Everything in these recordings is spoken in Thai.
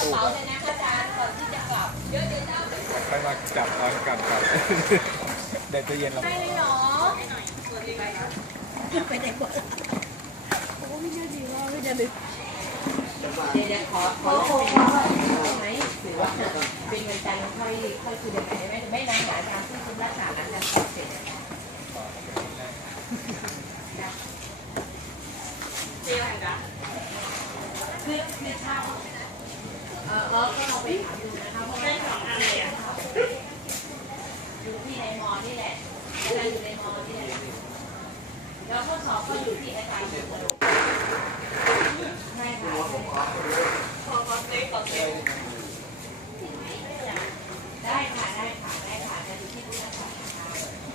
ระเป๋าเลยนะอาจารย์ก่อนที่จะกลับเยอะเดี๋ยวจะเอาไปใส่ไมากลับตอนกลับกลับเดี๋ยวจะเย็นเราใเลยเหรอไปไหนบ้างโอ้ไม่เยอะดีว่าไม่ได้ไปเดี๋ยวขอขอโทษไหมหรือว่าเป็นเงินจันทร์ค่อยค่อยคุกนได้ไหมไม่นานอาจารย์ที่คุณรักษาอาจารย์เสร็จแล้เจ้าเหรอจ้ะคือในเช้า ก็ลองไปถามดูนะคะเพราะว่าสองอันเลยอะอยู่ที่ในมอนี่แหละอาจารย์อยู่ในมอนี่แหละแล้วข้อสอบก็อยู่ที่อาจารย์อยู่ตลอดใช่ค่ะได้ค่ะได้ค่ะได้ค่ะจะอยู่ที่พุทธศาสนาพุทธศาสนา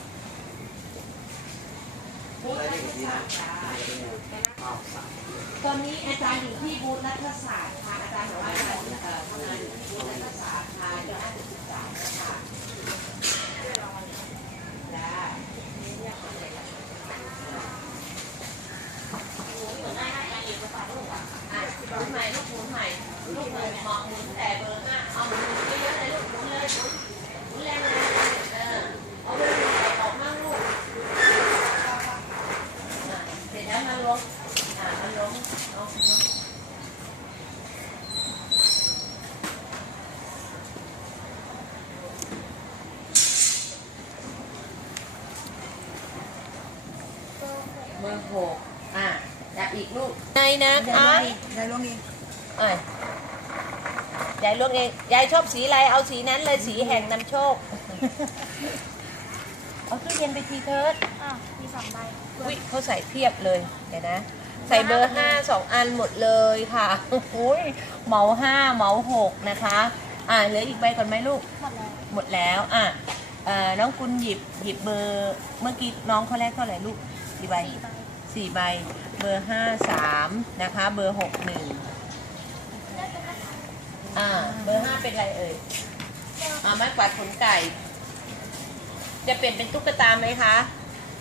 ตอนนี้อาจารย์อยู่ที่บูธรัฐศาสตร์ค่ะอาจารย์บอกว่าอาจารย์ทำงานอยู่ที่บูธรัฐศาสตร์ค่ะเดี๋ยวน่าจะศึกษาค่ะได้ อะหมุนใหม่ลูกหมุนใหม่ลูกหมุนเหมาะหมุนแต่เบอร์ห้าเอาหมุนเยอะๆเลยลูกหมุนเลยหมุนหมุนแรงเลยเออเอาเบอร์หนึ่งใส่ออกมั่งลูกอะเสร็จแล้วมาลงอะมาลงเอาลง เบอร์หกอะจับอีกลูกในนะคะยายลงเองเอ้ยยายลวงเองยายชอบสีอะไรเอาสีนั้นเลยสีแห่งนำโชคเอาตู้เย็นไปทีเถิดอะมีสองใบอุ้ยเขาใส่เพียบเลยเดี๋ยวนะ ใส่เบอร์ห้าสองอันหมดเลยค่ะโอ้โหยเหมาห้าเหมาหกนะคะ อ่าเหลืออีกใบก่อนไหมลูก หมดแล้ว หมดแล้ว อะเอ่อน้องกุลหยิบหยิบเบอร์เมื่อกี้น้องเขาแรกเท่าไหร่ลูก กี่ใบสี่ใบ เบอร์ห้าสามนะคะ เบอร์หกหนึ่งอ่า เบอร์ห้าเป็นอะไรเอ่ยอาไม้กวาดขนไก่ จะเปลี่ยนเป็นตุ๊กตาไหมคะ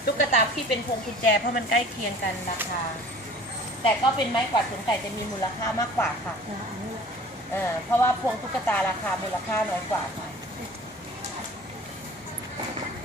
ตุ๊กตาพี่เป็นพวงกุญแจเพราะมันใกล้เคียงกันราคา แต่ก็เป็นไม้กวาดขนไก่จะมีมูลค่ามากกว่าค่ะ เออเพราะว่าพวงตุ๊กตาราคามูลค่าน้อยกว่าค่ะ